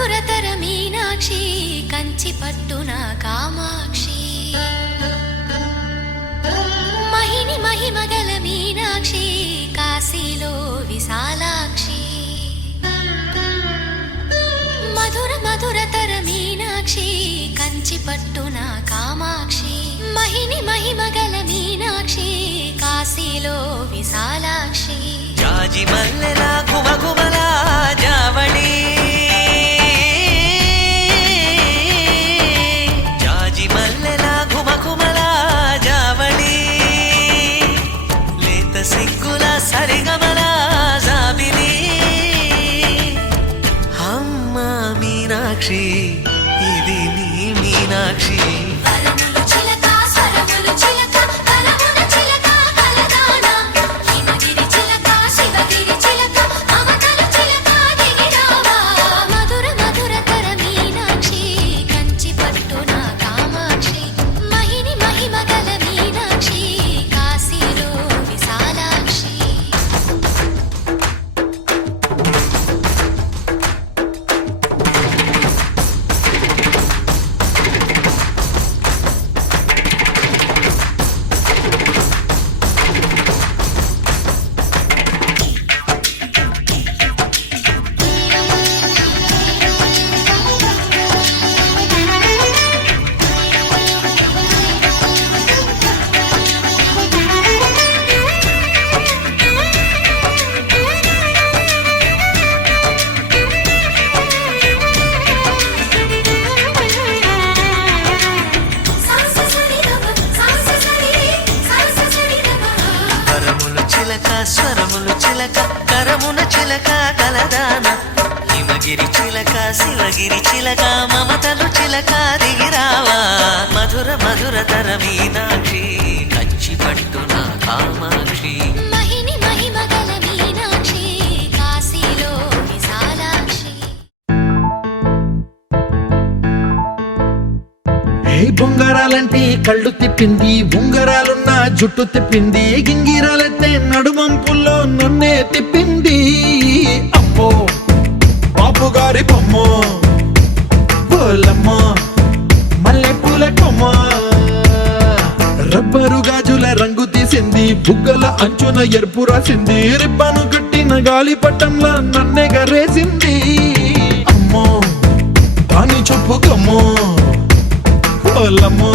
మధురతర మీనాక్షి కంచి పట్టున కామాక్షి మహిని మహిమగల మీనాక్షి కాశీలో విశాలాక్షి మధుర మధురతర మీనాక్షి కంచి పట్టున కామాక్షి మహిని మహిమగల మీనాక్షి కాశీలో విశాలాక్షి జాజి మల్లెలా గుమగుమలా జావళి జాజి మల్లెలా గుమగుమలా జావళి లేత సిగ్గుల సరిగమల జాబిలి అమ్మ మీనాక్షి ఇది నీ మీనాక్షి స్వరములు చిలక కరమున చిలక కలదాన హిమగిరి చిలక శివగిరి చిలక మమతలు చిలక దిగిరావా మధుర మధురతర మీనాక్షి కంచి పట్టున కామాక్షి మహిని మహిమగల మీనాక్షి కాశీలో విశాలాక్షి బొంగరాలంటే కళ్ళు తిప్పింది ఉంగరాలున్న జుట్టు తిప్పింది గింగిరాలంటే నడుమంపుల్లో నన్నే తిప్పింది అమ్మో బాపు గారి బొమ్మ పోలమ్మ మల్లె పూల కొమ్మ రబ్బరు గాజుల రంగు తీసింది బుగ్గల అంచున ఎరుపు రాసింది రిబ్బను కట్టిన గాలి పట్టంలా నన్నే గరేసింది అమ్మో దాని చెప్పుకమ్మో పోలమ్మో